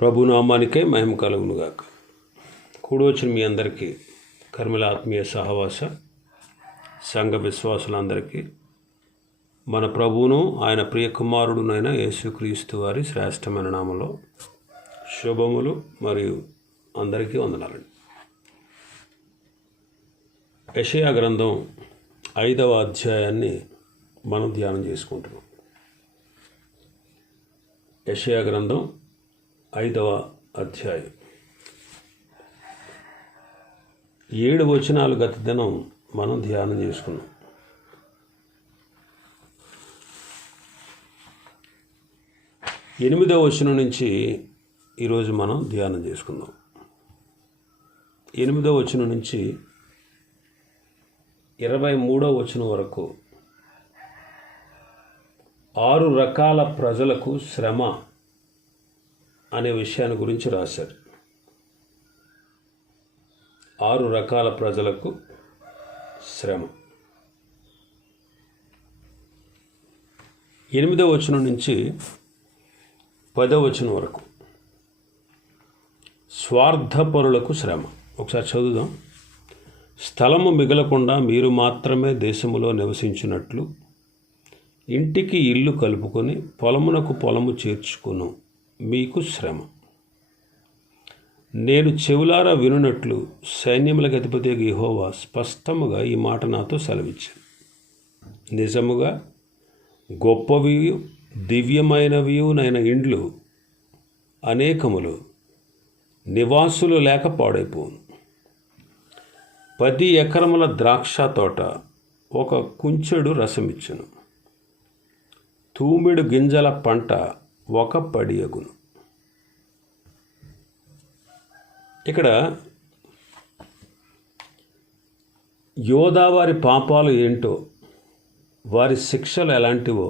ప్రభునామానికే మహిమ కలుగునుగాక. కూడొచ్చిన మీ అందరికీ కర్మల ఆత్మీయ సహవాస సంఘ విశ్వాసులందరికీ మన ప్రభువును ఆయన ప్రియ కుమారుడునైన యేసుక్రీస్తు వారి శ్రేష్టమైన నామంలో శుభములు మరియు అందరికీ వందనాలండి. యెషయా గ్రంథం 5వ అధ్యాయాన్ని మనం ధ్యానం చేసుకుంటున్నాం. యెషయా గ్రంథం 5వ అధ్యాయం 7 వచనాలు గత దినం మనం ధ్యానం చేసుకున్నాం. ఎనిమిదవ వచనం నుంచి ఈరోజు మనం ధ్యానం చేసుకుందాం. 8వ వచనం నుంచి 23వ వచనం వరకు 6 రకాల ప్రజలకు శ్రమ అనే విషయాన్ని గురించి రాశారు. 6 రకాల ప్రజలకు శ్రమ. 8వ వచనం నుంచి 10వ వచనం వరకు స్వార్థపరులకు శ్రమ. ఒకసారి చదువుదాం. స్థలము మిగలకుండా మీరు మాత్రమే దేశములో నివసించినట్లు ఇంటికి ఇల్లు కలుపుకొని పొలమునకు పొలము చేర్చుకును మీకు శ్రమ. నేను చెవులారా వినున్నట్లు సైన్యములకు అధిపతి యెహోవా స్పష్టముగా ఈ మాట నాతో సెలవిచ్చాను. నిజముగా గొప్పవి దివ్యమైనవియునైన ఇండ్లు అనేకములు నివాసులు లేక పాడైపోను. 10 ఎకరముల ద్రాక్ష తోట ఒక కుంచెడు రసమిచ్చును. తూమెడు గింజల పంట ఒక పడియగును. ఇక్కడ యోధా వారి పాపాలు ఏంటో, వారి శిక్షలు ఎలాంటివో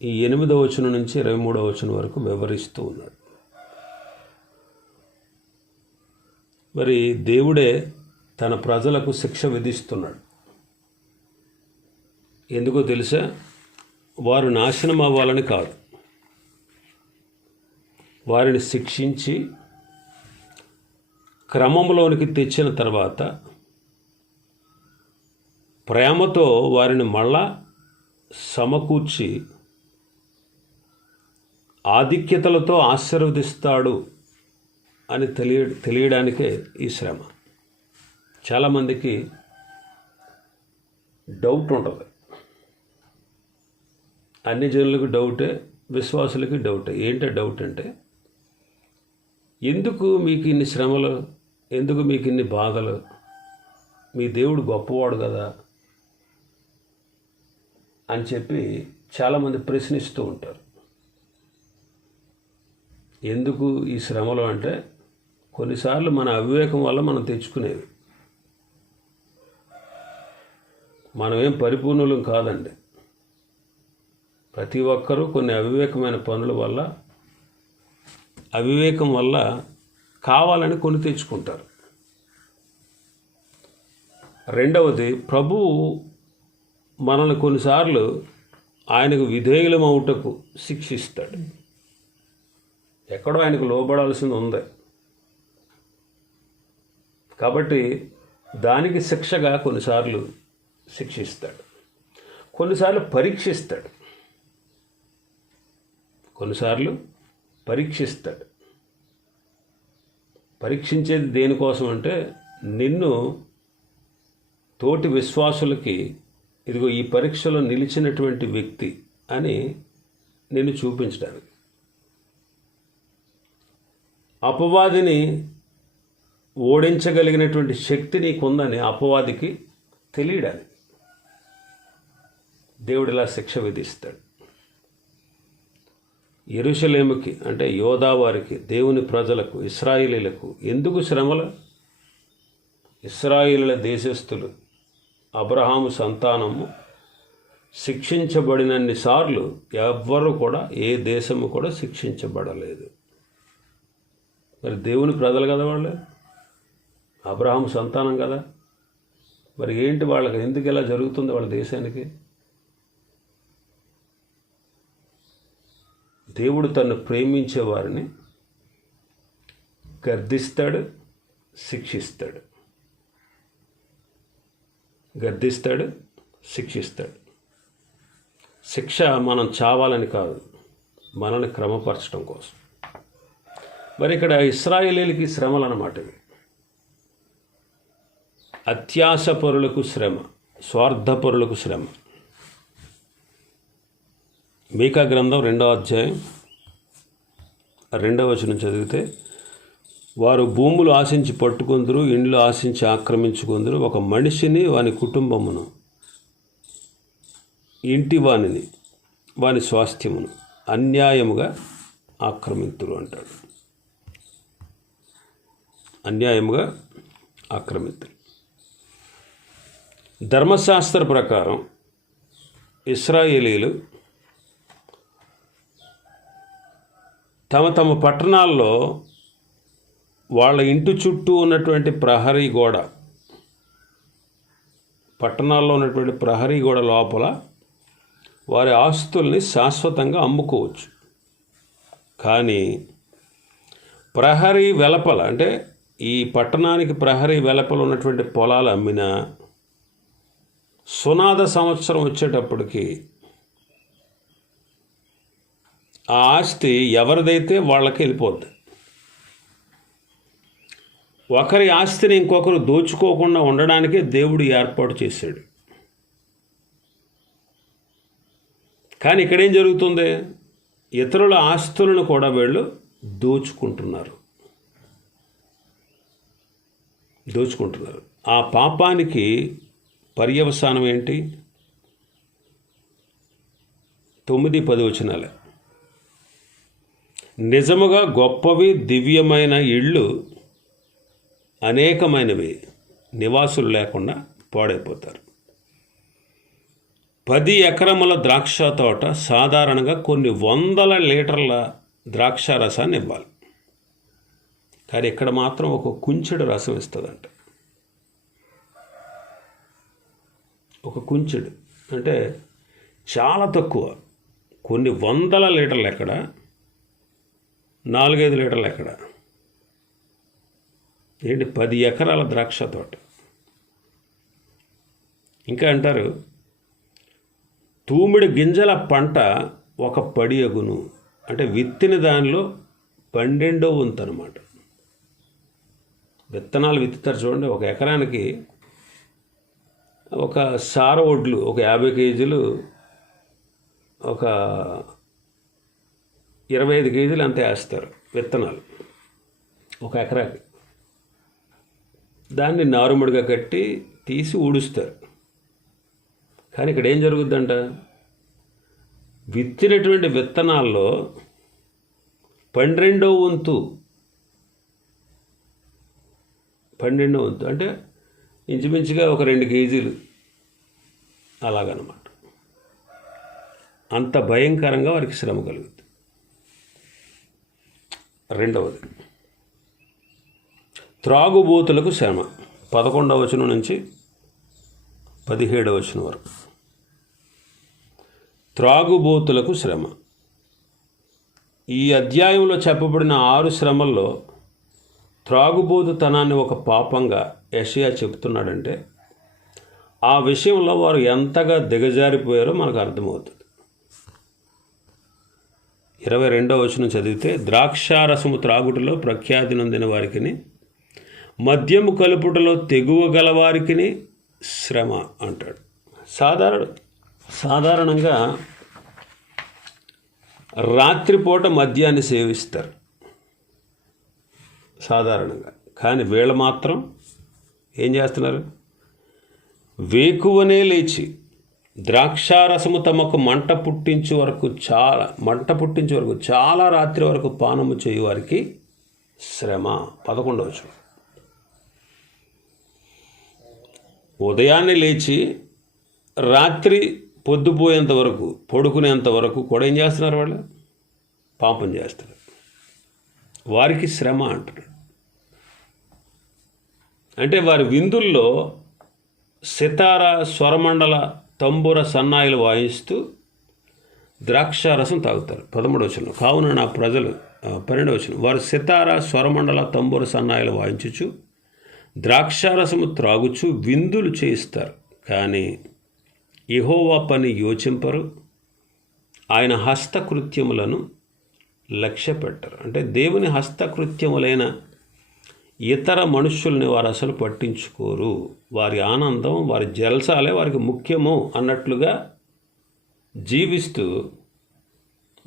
ఈ 8వ వచనం నుంచి 23వ వచనం వరకు వివరిస్తూ ఉన్నాడు. మరి దేవుడే తన ప్రజలకు శిక్ష విధిస్తున్నాడు. ఎందుకో తెలుసా? వారు నాశనం అవ్వాలని కాదు, వారిని శిక్షించి క్రమంలోనికి తెచ్చిన తర్వాత ప్రేమతో వారిని మళ్ళా సమకూర్చి ఆధిక్యతలతో ఆశీర్వదిస్తాడు అని తెలియడానికే ఈ శ్రమ. చాలామందికి డౌట్ ఉంటుంది. అన్ని జనులకు డౌటే, విశ్వాసులకి డౌటే. ఏంటో డౌట్ అంటే, ఎందుకు మీకు ఇన్ని శ్రమలు, ఎందుకు మీకు ఇన్ని బాధలు? మీ దేవుడు గొప్పవాడు కదా అని చెప్పి చాలామంది ప్రశ్నిస్తూ ఉంటారు. ఎందుకు ఈ శ్రమలు అంటే, కొన్నిసార్లు మన అవివేకం వల్ల మనం తెచ్చుకునేవి. మనమేం పరిపూర్ణులం కాదండి. ప్రతి ఒక్కరూ కొన్ని అవివేకమైన పనుల వల్ల, అవివేకం వల్ల కావాలని కొని తెచ్చుకుంటారు. రెండవది, ప్రభువు మనల్ని కొన్నిసార్లు ఆయనకు విధేయులమవుటకు శిక్షిస్తాడు. ఎక్కడో ఆయనకు లోబడాల్సింది ఉంది కాబట్టి దానికి శిక్షగా కొన్నిసార్లు శిక్షిస్తాడు, కొన్నిసార్లు పరీక్షిస్తాడు. పరీక్షించేది దేనికోసం అంటే, నిన్ను తోటి విశ్వాసులకి ఇదిగో ఈ పరీక్షలో నిలిచినటువంటి వ్యక్తి అని నిన్ను చూపించడానికి. అపవాదిని ఓడించగలిగినటువంటి శక్తి నీకుందని అపవాదికి తెలియడానికి దేవుడు ఇలా శిక్ష విధిస్తాడు. యెరూషలేముకి అంటే యోధా వారికి, దేవుని ప్రజలకు, ఇశ్రాయేలీలకు ఎందుకు శ్రమలు? ఇశ్రాయేలీల దేశస్థులు, అబ్రహాము సంతానము శిక్షించబడినన్ని సార్లు ఎవ్వరూ కూడా, ఏ దేశము కూడా శిక్షించబడలేదు. మరి దేవుని ప్రజలు కదా వాళ్ళు, అబ్రహాము సంతానం కదా. మరి ఏంటి వాళ్ళకి ఎందుకు ఇలా జరుగుతుంది వాళ్ళ దేశానికి? దేవుడు తను ప్రేమించే వారిని గర్దిస్తాడు, శిక్షిస్తాడు. గర్దిస్తాడు, శిక్షిస్తాడు. శిక్ష మనం చావాలని కాదు, మనల్ని క్రమపరచడం కోసం. మరి ఇక్కడ ఇశ్రాయేలీయులకి శ్రమలు అన్నమాట ఇవి. అత్యాశపరులకు శ్రమ, స్వార్థపరులకు శ్రమ. మీకా గ్రంథం 2వ అధ్యాయం 2వ వచనం చదివితే, వారు భూములు ఆశించి పట్టుకొందురు, ఇండ్లు ఆశించి ఆక్రమించుకొందురు, ఒక మనిషిని వాని కుటుంబమును, ఇంటి వానిని వాని స్వాస్థ్యమును అన్యాయముగా ఆక్రమింతురు అంటాడు. అన్యాయముగా ఆక్రమితులు. ధర్మశాస్త్ర ప్రకారం ఇశ్రాయేలీయులు తమ తమ పట్టణాల్లో వాళ్ళ ఇంటి చుట్టూ ఉన్నటువంటి ప్రహరీ గోడ, పట్టణాల్లో ఉన్నటువంటి ప్రహరీ గోడ లోపల వారి ఆస్తుల్ని శాశ్వతంగా అమ్ముకోవచ్చు. కానీ ప్రహరీ వెలపల, అంటే ఈ పట్టణానికి ప్రహరీ వెలపల ఉన్నటువంటి పొలాలు అమ్మిన సునాద సంవత్సరం వచ్చేటప్పటికి ఆ ఆస్తి ఎవరిదైతే వాళ్ళకి వెళ్ళిపోద్ది. ఒకరి ఆస్తిని ఇంకొకరు దోచుకోకుండా ఉండడానికే దేవుడు ఏర్పాటు చేశాడు. కానీ ఇక్కడేం జరుగుతుంది? ఇతరుల ఆస్తులను కూడా వీళ్ళు దోచుకుంటున్నారు. ఆ పాపానికి పర్యవసానం ఏంటి? 9-10 వచనాలే. నిజముగా గొప్పవి దివ్యమైన ఇళ్ళు అనేకమైనవి నివాసులు లేకుండా పాడైపోతారు. 10 ఎకరముల ద్రాక్ష తోట సాధారణంగా కొన్ని 100 లీటర్ల ద్రాక్ష రసాన్ని ఇవ్వాలి. కానీ ఇక్కడ మాత్రం ఒక కుంచెడు రసం ఇస్తుందంట. ఒక కుంచెడు అంటే చాలా తక్కువ. కొన్ని 100 లీటర్లు ఎక్కడ, 4-5 లీటర్లు ఎక్కడ, ఏంటి 10 ఎకరాల ద్రాక్ష తోట. ఇంకా అంటారు, తూమిడి గింజల పంట ఒక పడి అగును, అంటే విత్తిన దానిలో 12వ వంతు అన్నమాట. విత్తనాలు విత్తుతారు చూడండి. ఒక ఎకరానికి ఒక సార ఒడ్లు ఒక 50 కేజీలు, ఒక 25 కేజీలు అంతే వేస్తారు విత్తనాలు ఒక ఎకరాకి. దాన్ని నారుమడిగా కట్టి తీసి ఊడుస్తారు. కానీ ఇక్కడ ఏం జరుగుద్దంట? విత్తినటువంటి విత్తనాల్లో 12వ వంతు అంటే ఇంచుమించుగా ఒక 2 కేజీలు అలాగనమాట. అంత భయంకరంగా వారికి శ్రమ కలుగుతుంది. రెండవది, త్రాగుబోతులకు శ్రమ. 11వ వచనం నుంచి 17వ వచనం వరకు. త్రాగుబోతులకు శ్రమ. ఈ అధ్యాయంలో చెప్పబడిన 6 శ్రమల్లో త్రాగుబోతుతనాన్ని ఒక పాపంగా యెషయా చెబుతున్నాడంటే ఆ విషయంలో వారు ఎంతగా దిగజారిపోయారో మనకు అర్థమవుతుంది. 22వ వచనం చదివితే, ద్రాక్షారసము త్రాగుటలో ప్రఖ్యాతి నొందిన వారికిని, మద్యము కలుపుటలో తెగువ గలవారికిని శ్రమ అంటాడు. సాధారణంగా రాత్రిపూట మద్యాన్ని సేవిస్తారు సాధారణంగా. కానీ వీళ్ళు మాత్రం ఏం చేస్తున్నారు? వేకువనే లేచి ద్రాక్షారసము తమకు మంట పుట్టించే వరకు చాలా రాత్రి వరకు పానము చేయు వారికి శ్రమ. 11వ వచనం. ఉదయాన్నే లేచి రాత్రి పొద్దుపోయేంత వరకు, పడుకునేంత వరకు కూడా ఏం చేస్తున్నారు? వాళ్ళు పాపం చేస్తారు. వారికి శ్రమ అంటారు. అంటే వారి విందుల్లో సితార, స్వరమండల, తంబుర, సన్నాయిలు వాయిస్తూ ద్రాక్షారసం తాగుతారు. 13వ వచనం, కావున నా ప్రజలు 12వ వచనం, వారు సితార, స్వరమండల, తంబూర, సన్నాయిలు వాయించుచు ద్రాక్షారసము త్రాగుచు విందులు చేయిస్తారు, కానీ యెహోవా పని యోచింపరు, ఆయన హస్తకృత్యములను లక్ష్య పెట్టరు. అంటే దేవుని హస్తకృత్యములైన ఇతర మనుష్యుల్ని వారు అసలు పట్టించుకోరు. వారి ఆనందం, వారి జల్సాలే వారికి ముఖ్యము అన్నట్లుగా జీవిస్తూ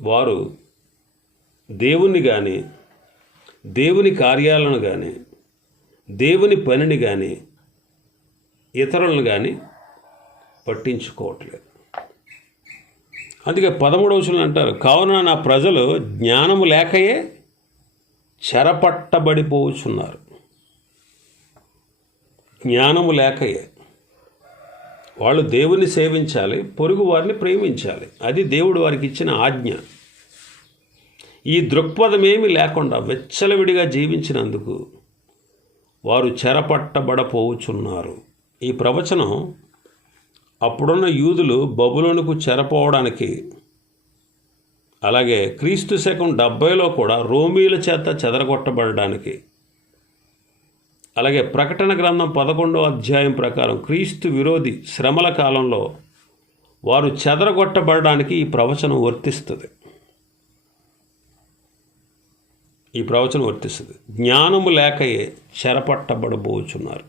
వారు దేవుని కానీ, దేవుని కార్యాలను కానీ, దేవుని పనిని కానీ, ఇతరులను కానీ పట్టించుకోవట్లేదు. అందుకే 13వ వచనం అంటారు, కావున నా ప్రజలు జ్ఞానము లేకయే చెరపట్టబడిపోవచ్చున్నారు. జ్ఞానము లేకయే. వాళ్ళు దేవుని సేవించాలి, పొరుగు వారిని ప్రేమించాలి. అది దేవుడు వారికి ఇచ్చిన ఆజ్ఞ. ఈ దృక్పథం ఏమీ లేకుండా వెచ్చలవిడిగా జీవించినందుకు వారు చెరపట్టబడపోవచ్చున్నారు. ఈ ప్రవచనం అప్పుడున్న యూదులు బబులోనుకు చెరపోవడానికి, అలాగే క్రీస్తు శకం 70లో కూడా రోమీల చేత చెదరగొట్టబడడానికి, అలాగే ప్రకటన గ్రంథం 11వ అధ్యాయం ప్రకారం క్రీస్తు విరోధి శ్రమల కాలంలో వారు చెదరగొట్టబడడానికి ఈ ప్రవచనం వర్తిస్తుంది. ఈ ప్రవచనం వర్తిస్తుంది. జ్ఞానము లేకయే చెరపట్టబడబోచున్నారు.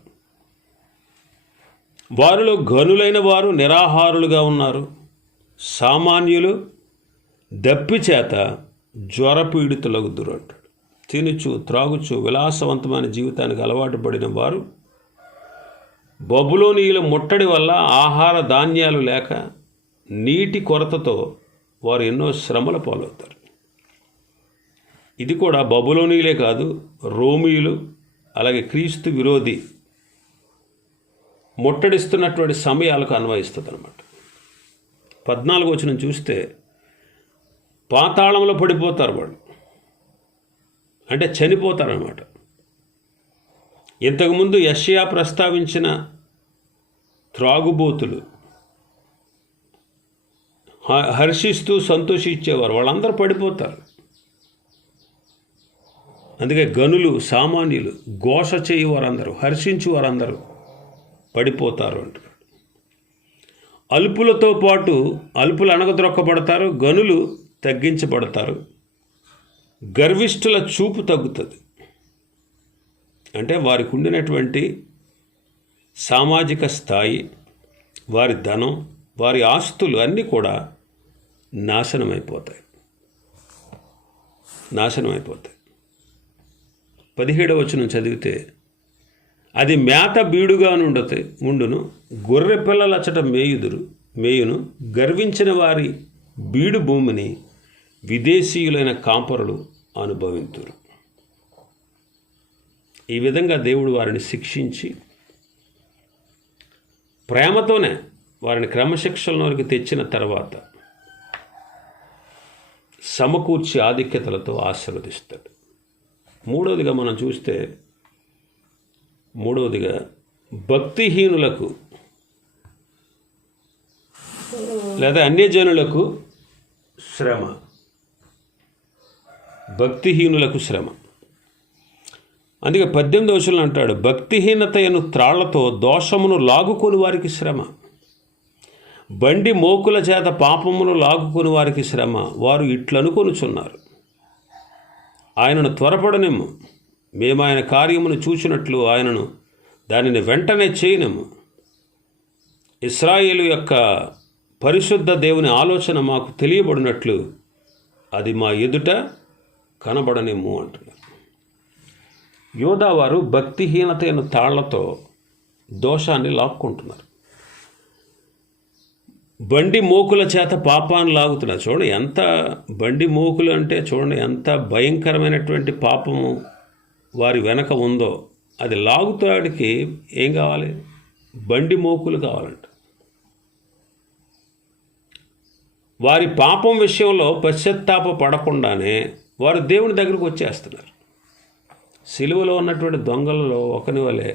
వారిలో ఘనులైన వారు నిరాహారులుగా ఉన్నారు. సామాన్యులు దప్పి చేత జ్వరపీడితులగుదురు అంటాడు. తినుచు త్రాగుచు విలాసవంతమైన జీవితానికి అలవాటు పడిన వారు బబులోనీయుల ముట్టడి వల్ల ఆహార ధాన్యాలు లేక నీటి కొరతతో వారు ఎన్నో శ్రమల పాలవుతారు. ఇది కూడా బబులోనీయులే కాదు, రోమీయులు, అలాగే క్రీస్తు విరోధి ముట్టడిస్తున్నటువంటి సమయాలకు అన్వయిస్తుంది అన్నమాట. 14వ వచనం చూస్తే పాతాళంలో పడిపోతారు వాళ్ళు, అంటే చనిపోతారన్నమాట. ఇంతకుముందు యెషయా ప్రస్తావించిన త్రాగుబోతులు, హర్షిస్తూ సంతోషించేవారు, వాళ్ళందరూ పడిపోతారు. అందుకే గనులు, సామాన్యులు, ఘోష చేయి వారందరూ, హర్షించు వారందరూ పడిపోతారు అంటారు. అల్పులతో పాటు అల్పులు అణగద్రొక్కబడతారు, గనులు తగ్గించబడతారు, గర్విష్ఠుల చూపు తగ్గుతుంది. అంటే వారికి ఉండినటువంటి సామాజిక స్థాయి, వారి ధనం, వారి ఆస్తులు అన్నీ కూడా నాశనమైపోతాయి. 17వ వచనం చదివితే, అది మేత బీడుగా ఉండును, గొర్రె పిల్లలచ్చట మేయును, గర్వించిన వారి బీడు భూమిని విదేశీయులైన కాంపరులు అనుభవింతురు. ఈ విధంగా దేవుడు వారిని శిక్షించి ప్రేమతోనే వారిని క్రమశిక్షణలోకి తెచ్చిన తర్వాత సమకూర్చి ఆధిక్యతలతో ఆశీర్వదిస్తాడు. మూడవదిగా మనం చూస్తే, భక్తిహీనులకు లేదా అన్యజనులకు శ్రమ. భక్తిహీనులకు శ్రమ. అందుకే 18వ వచనంలో అంటాడు, భక్తిహీనతయను త్రాళ్లతో దోషమును లాగుకొని వారికి శ్రమ, బండి మోకుల చేత పాపమును లాగుకొని వారికి శ్రమ. వారు ఇట్లనుకొనుచున్నారు, ఆయనను త్వరపడనిమ్ము, మేము ఆయన కార్యమును చూచినట్లు ఆయనను దానిని వెంటనే చేయనిమ్ము. ఇశ్రాయేలు యొక్క పరిశుద్ధ దేవుని ఆలోచన మాకు తెలియబడినట్లు అది మా ఎదుట కనబడనిమ్ము అంటున్నారు. యోధావారు భక్తిహీనతైన తాళ్లతో దోషాన్ని లాక్కుంటున్నారు. బండి మోకుల చేత పాపాన్ని లాగుతున్నారు. చూడండి ఎంత బండి మోకులు అంటే, చూడండి ఎంత భయంకరమైనటువంటి పాపము వారి వెనక ఉందో. అది లాగుతాడికి ఏం కావాలి? బండి మోకులు కావాలంట. వారి పాపం విషయంలో పశ్చాత్తాప పడకుండానే వారు దేవుని దగ్గరకు వచ్చేస్తున్నారు. సిలువలో ఉన్నటువంటి దొంగలలో ఒకని వలె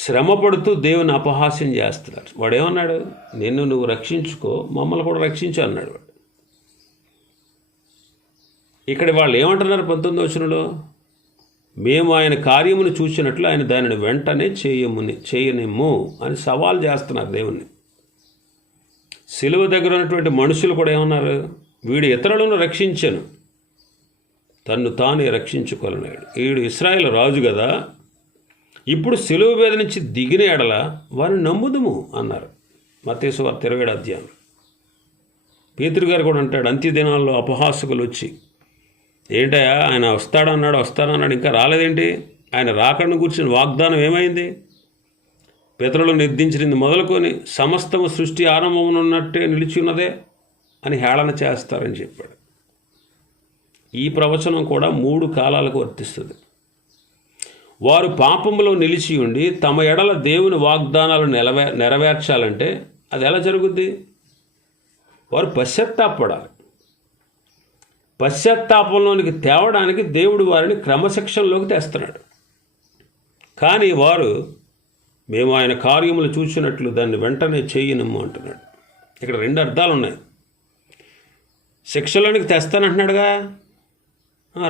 శ్రమ పడుతూ దేవుని అపహాస్యం చేస్తున్నారు. వాడు ఏమన్నాడు? నిన్ను నువ్వు రక్షించుకో, మమ్మల్ని కూడా రక్షించు అన్నాడు వాడు. ఇక్కడ వాళ్ళు ఏమంటున్నారు 19వ వచనంలో? మేము ఆయన కార్యమును చూసినట్లు ఆయన దానిని వెంటనే చేయనిమ్ము అని సవాల్ చేస్తున్నారు దేవుణ్ణి. సిలువ దగ్గర ఉన్నటువంటి మనుషులు కూడా ఏమన్నారు? వీడు ఇతరులను రక్షించను, తన్ను తానే రక్షించుకోలేనాడు. వీడు ఇశ్రాయేలు రాజు కదా, ఇప్పుడు సిలువ మీద నుంచి దిగిన ఎడల వారిని నమ్ముదుము అన్నారు. మత్తయి సువార్త 27వ అధ్యాయం. పేతురు గారు కూడా అంటాడు, అంత్యదినాల్లో అపహాసకులు వచ్చి, ఏంటయ్యా ఆయన వస్తాడన్నాడు ఇంకా రాలేదేంటి? ఆయన రాకడను కూర్చుని వాగ్దానం ఏమైంది? పితరులు నిర్దించినది మొదలుకొని సమస్తము సృష్టి ఆరంభమునున్నట్టే నిలిచి ఉన్నదే అని హేళన చేస్తారని చెప్పాడు. ఈ ప్రవచనం కూడా 3 కాలాలకు వర్తిస్తుంది. వారు పాపంలో నిలిచి ఉండి తమ ఎడల దేవుని వాగ్దానాలు నెరవేర్చాలంటే అది ఎలా జరుగుద్ది? వారు పశ్చాత్తాపడాలి. పశ్చాత్తాపంలోనికి తేవడానికి దేవుడు వారిని క్రమశిక్షణలోకి తెస్తున్నాడు. కానీ వారు మేము ఆయన కార్యములు చూసినట్లు దాన్ని వెంటనే చేయనిమ్ము అంటున్నాడు. ఇక్కడ 2 అర్థాలు ఉన్నాయి. శిక్షలోనికి తెస్తానంటున్నాడుగా,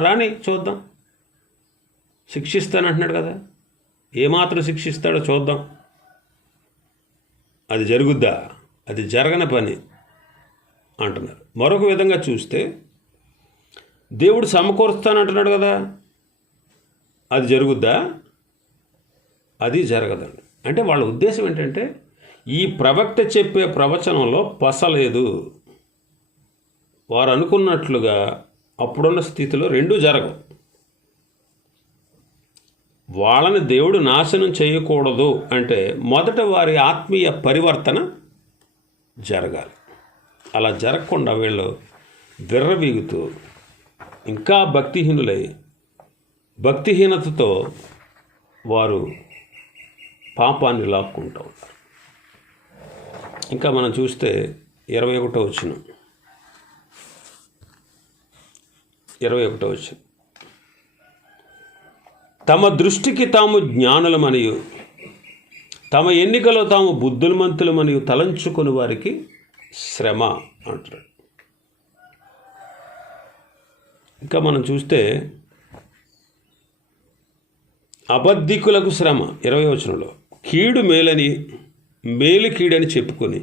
రాని చూద్దాం. శిక్షిస్తానంటున్నాడు కదా, ఏమాత్రం శిక్షిస్తాడో చూద్దాం. అది జరుగుద్దా? అది జరగని పని అంటున్నారు. మరొక విధంగా చూస్తే దేవుడు సమకూరుస్తానంటున్నాడు కదా, అది జరుగుద్దా? అది జరగదండి. అంటే వాళ్ళ ఉద్దేశం ఏంటంటే ఈ ప్రవక్త చెప్పే ప్రవచనంలో పసలేదు. వారు అనుకున్నట్లుగా అప్పుడున్న స్థితిలో 2 జరగవు. వాళ్ళని దేవుడు నాశనం చేయకూడదు అంటే మొదట వారి ఆత్మీయ పరివర్తన జరగాలి. అలా జరగకుండా వీళ్ళు విర్రవీగుతూ ఇంకా భక్తిహీనతతో వారు పాపాన్ని లాక్కుంటూ ఉంటారు. ఇంకా మనం చూస్తే 21వ వచనం. తమ దృష్టికి తాము జ్ఞానులమనియు తమ ఎన్నికలో తాము బుద్ధులమంతులమనియు తలంచుకొని వారికి శ్రమ అంటారు. ఇంకా మనం చూస్తే అబద్ధికులకు శ్రమ 20వ వచనంలో. కీడు మేలు కీడని చెప్పుకొని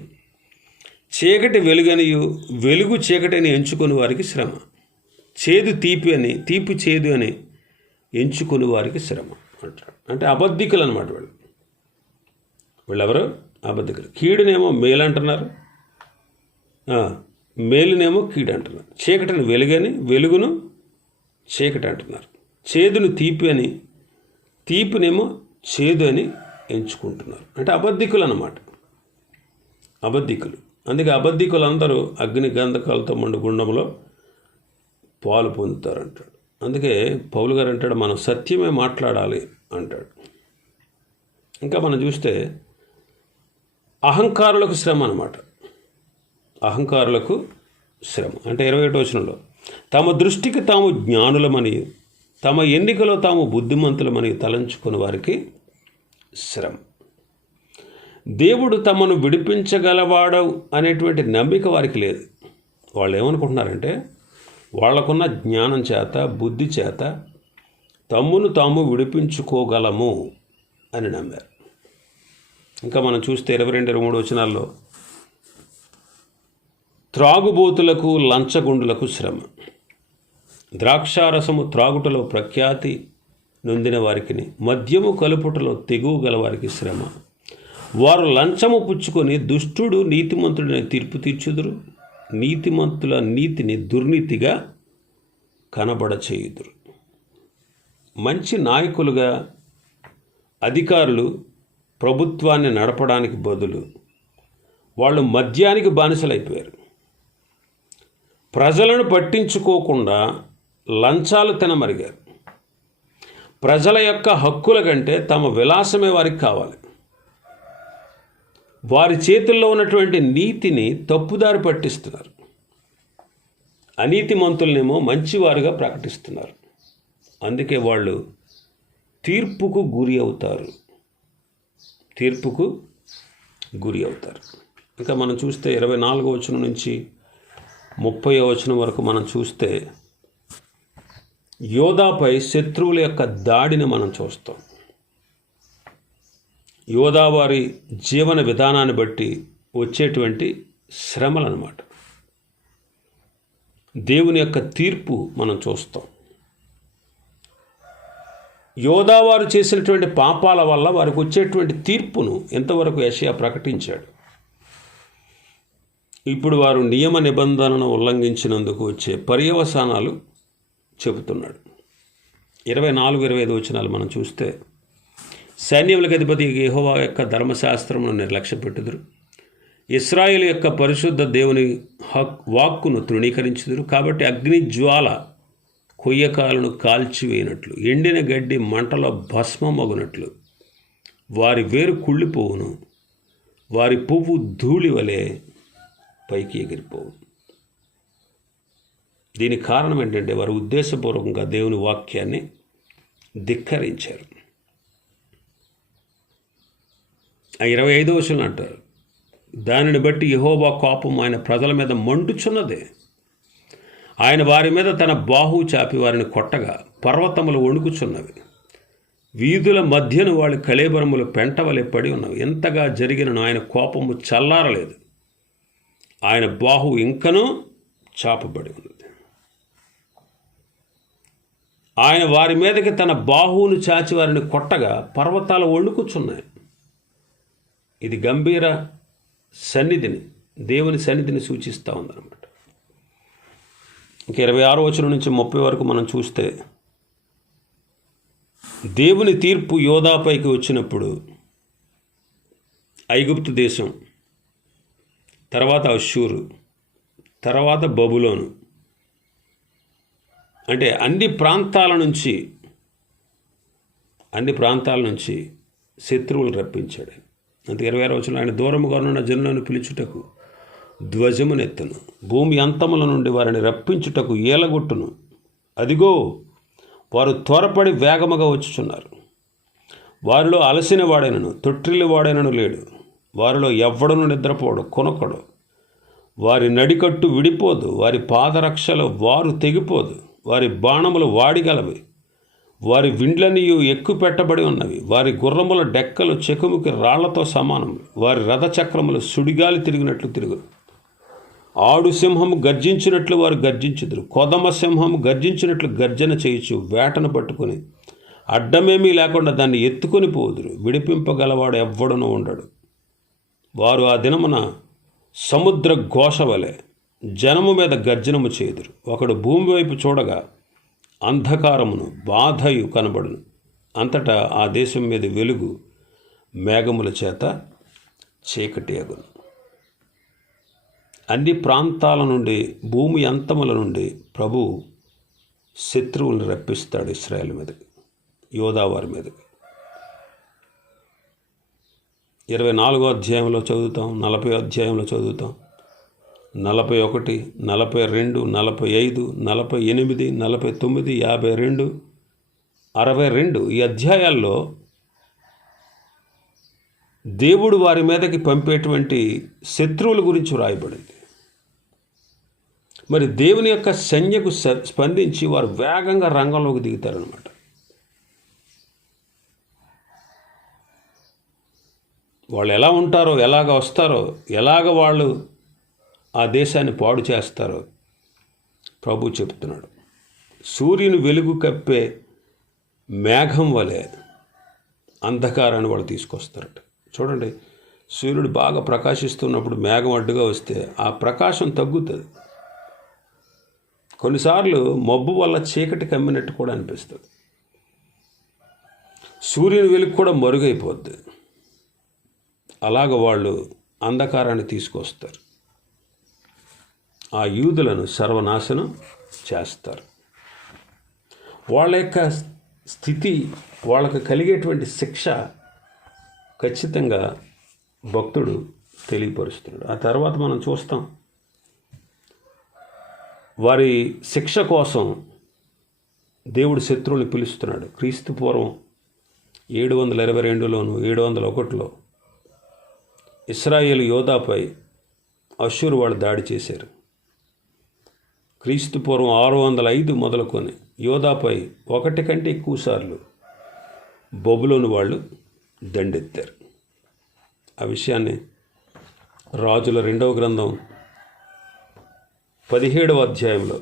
చీకటి వెలుగనియు వెలుగు చీకటిని ఎంచుకొని వారికి శ్రమ. చేదు తీపి చేదు అని ఎంచుకొని వారికి శ్రమ అంటాడు. అంటే అబద్ధికులు అనమాట వీళ్ళెవరు? అబద్ధికులు. కీడునేమో మేలు అంటున్నారు, మేలునేమో కీడు అంటున్నారు. చీకటిని వెలుగును చీకటి అంటున్నారు. చేదును తీపి అని, తీపినేమో చేదు అని ఎంచుకుంటున్నారు. అంటే అబద్ధికులు అన్నమాట, అబద్ధికులు. అందుకే అబద్ధికులందరూ అగ్ని గంధకాలతో మండు గుండంలో పాలు పొందుతారు అంటాడు. అందుకే పౌలు గారు అంటాడు, మనం సత్యమే మాట్లాడాలి అంటాడు. ఇంకా మనం చూస్తే అహంకారులకు శ్రమ అన్నమాట. అహంకారులకు శ్రమ అంటే 21వ వచనంలో. తమ దృష్టికి తాము జ్ఞానులమని తమ ఎన్నికలో తాము బుద్ధిమంతులమని తలంచుకుని వారికి శ్రమ. దేవుడు తమను విడిపించగలవాడు అనేటువంటి నమ్మిక వారికి లేదు. వాళ్ళు ఏమనుకుంటున్నారంటే వాళ్లకున్న జ్ఞానం చేత, బుద్ధి చేత తమ్మును తాము విడిపించుకోగలము అని నమ్మారు. ఇంకా మనం చూస్తే 22-23 వచనాల్లో త్రాగుబోతులకు లంచగొండులకు శ్రమ. ద్రాక్షారసము త్రాగుటలో ప్రఖ్యాతి నొందిన వారికి, మద్యము కలుపుటలో తెగువ గల వారికి శ్రమ. వారు లంచము పుచ్చుకొని దుష్టుడు నీతిమంతుడిని తీర్పు తీర్చుదురు, నీతిమంతుల నీతిని దుర్నీతిగా కనబడచేయుదురు. మంచి నాయకులుగా అధికారులు ప్రభుత్వాన్ని నడపడానికి బదులు వాళ్ళు మద్యానికి బానిసలైపోయారు. ప్రజలను పట్టించుకోకుండా లంచాలు తినమరిగారు. ప్రజల యొక్క హక్కుల కంటే తమ విలాసమే వారికి కావాలి. వారి చేతుల్లో ఉన్నటువంటి నీతిని తప్పుదారి పట్టిస్తున్నారు. అనీతిమంతులనేమో మంచివారుగా ప్రకటిస్తున్నారు. అందుకే వాళ్ళు తీర్పుకు గురి అవుతారు. తీర్పుకు గురి అవుతారు. ఇంకా మనం చూస్తే 24వ వచనం నుంచి 30వ వచనం వరకు మనం చూస్తే యోధాపై శత్రువుల యొక్క దాడిని మనం చూస్తాం. యోధా వారి జీవన విధానాన్ని బట్టి వచ్చేటువంటి శ్రమలు అన్నమాట. దేవుని యొక్క తీర్పు మనం చూస్తాం. యోధా వారు చేసినటువంటి పాపాల వల్ల వారికి వచ్చేటువంటి తీర్పును ఎంతవరకు యెషయా ప్రకటించాడు. ఇప్పుడు వారు నియమ నిబంధనలను ఉల్లంఘించినందుకు వచ్చే పర్యవసానాలు చెబుతున్నాడు. 24-25 వచనాలు మనం చూస్తే, సైన్యములకు అధిపతి యెహోవా యొక్క ధర్మశాస్త్రమును నిర్లక్ష్యపెట్టుదురు, ఇశ్రాయేలు యొక్క పరిశుద్ధ దేవుని వాక్కును తృణీకరించుదురు. కాబట్టి అగ్ని జ్వాల కొయ్యకాలను కాల్చివేయనట్లు, ఎండిన గడ్డి మంటలో భస్మమగునట్లు వారి వేరు కుళ్ళిపోవును, వారి పువ్వు ధూళి వలె పైకి ఎగిరిపోవు. దీనికి కారణం ఏంటంటే వారు ఉద్దేశపూర్వకంగా దేవుని వాక్యాన్ని ధిక్కరించారు. 25వ వచనం అంటారు, దానిని బట్టి యెహోవా కోపం ఆయన ప్రజల మీద మండుచున్నదే. ఆయన వారి మీద తన బాహువు చాపి వారిని కొట్టగా పర్వతములు వణుకుచున్నవి, వీధుల మధ్యను వాళ్ళ కళేబరములు పెంటవలె పడి ఉన్నవి. ఎంతగా జరిగినను ఆయన కోపము చల్లారలేదు, ఆయన బాహువు ఇంకనూ చాపబడి ఉన్నది. ఆయన వారి మీదకి తన బాహువును చాచి వారిని కొట్టగా పర్వతాలు వణుకుచున్నాయి. ఇది గంభీర సన్నిధిని, దేవుని సన్నిధిని సూచిస్తూ ఉందన్నమాట. ఇంక 26వ వచనం నుంచి 30 వరకు మనం చూస్తే, దేవుని తీర్పు యోధాపైకి వచ్చినప్పుడు ఐగుప్తు దేశం, తర్వాత అష్షూరు, తర్వాత బబులోను, అంటే అన్ని ప్రాంతాల నుంచి శత్రువులు రప్పించాడు. అంతే 26వ వచనంలో, ఆయన దూరముగా ఉన్న జనులను పిలుచుటకు ధ్వజమునెత్తును, భూమి అంతముల నుండి వారిని రప్పించుటకు ఏలగొట్టును. అదిగో వారు త్వరపడి వేగముగా వచ్చుచున్నారు. వారిలో అలసిన వాడైనను తొట్టిల్లి వాడైనను లేడు, వారిలో ఎవ్వడను నిద్రపోడు కొనకడు. వారి నడికట్టు విడిపోదు, వారి పాదరక్షలు వారు తెగిపోదు. వారి బాణములు వాడిగలవి, వారి విండ్లనియు ఎక్కు పెట్టబడి ఉన్నవి. వారి గుర్రముల డెక్కలు చెకుముకి రాళ్లతో సమానం. వారి రథచక్రములు సుడిగాలి తిరిగినట్లు తిరుగును. ఆడు సింహము గర్జించినట్లు వారు గర్జించుదురు. కొదమ సింహము గర్జించినట్లు గర్జన చేయుచు వేటను పట్టుకుని అడ్డమేమీ లేకుండా దాన్ని ఎత్తుకొని పోదురు. విడిపింపగలవాడు ఎవ్వడనూ ఉండడు. వారు ఆ దినమున సముద్ర ఘోష వలె జనము మీద గర్జనము చేయుదురు. ఒకడు భూమి వైపు చూడగా అంధకారమును బాధయు కనబడును. అంతటా ఆ దేశం మీద వెలుగు మేఘముల చేత చీకటి అగును. అన్ని ప్రాంతాల నుండి, భూమి అంతముల నుండి ప్రభువు శత్రువులను రప్పిస్తాడు ఇశ్రాయేలు మీదకి, యోధా వారి మీదకి. 24వ అధ్యాయంలో చదువుతాం, 40వ అధ్యాయంలో చదువుతాం, 41, 42, 45, 48, 49, 52, 62 ఈ అధ్యాయాల్లో దేవుడు వారి మీదకి పంపేటువంటి శత్రువుల గురించి వ్రాయబడింది. మరి దేవుని యొక్క సైన్యకు స్పందించి వారు వేగంగా రంగంలోకి దిగుతారనమాట. వాళ్ళు ఎలా ఉంటారో, ఎలాగ వస్తారో, ఎలాగ వాళ్ళు ఆ దేశాన్ని పాడు చేస్తారో ప్రభు చెప్తున్నాడు. సూర్యుని వెలుగు కప్పే మేఘం వలె అంధకారాన్ని వాళ్ళు తీసుకొస్తారట. చూడండి, సూర్యుడు బాగా ప్రకాశిస్తున్నప్పుడు మేఘం అడ్డుగా వస్తే ఆ ప్రకాశం తగ్గుతుంది. కొన్నిసార్లు మబ్బు వల్ల చీకటి కమ్మినట్టు కూడా అనిపిస్తుంది. సూర్యుని వెలుగు కూడా మరుగైపోద్ది. అలాగ వాళ్ళు అంధకారాన్ని తీసుకొస్తారు. ఆ యూదులను సర్వనాశనం చేస్తారు. వాళ్ళ యొక్క స్థితి, వాళ్ళకు కలిగేటువంటి శిక్ష ఖచ్చితంగా భక్తుడు తెలియపరుస్తున్నాడు. ఆ తర్వాత మనం చూస్తాం, వారి శిక్ష కోసం దేవుడు శత్రువుని పిలుస్తున్నాడు. క్రీస్తు పూర్వం 722లోను 701లో ఇశ్రాయేలు యోధాపై అష్షూరు వాళ్ళు దాడి చేశారు. క్రీస్తు పూర్వం 605 మొదలుకొని యోధాపై 1 కంటే ఎక్కువ సార్లు బబులోను వాళ్ళు దండెత్తారు. ఆ విషయాన్ని రాజుల 2వ గ్రంథం 17వ అధ్యాయంలో,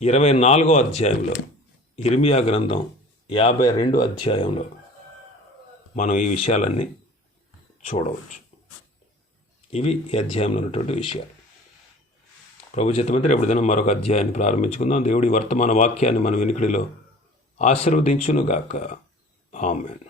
24వ అధ్యాయంలో, ఇర్మియా గ్రంథం 52వ అధ్యాయంలో మనం ఈ విషయాలన్నీ చూడవచ్చు. ఇవి ఈ అధ్యాయంలో ఉన్నటువంటి విషయాలు. ప్రభు చిత్తమైతే రేపు దినం మరొక అధ్యాయాన్ని ప్రారంభించుకుందాం. దేవుడి వర్తమాన వాక్యాన్ని మన వెనుకడిలో ఆశీర్వదించునుగాక. ఆమేన్.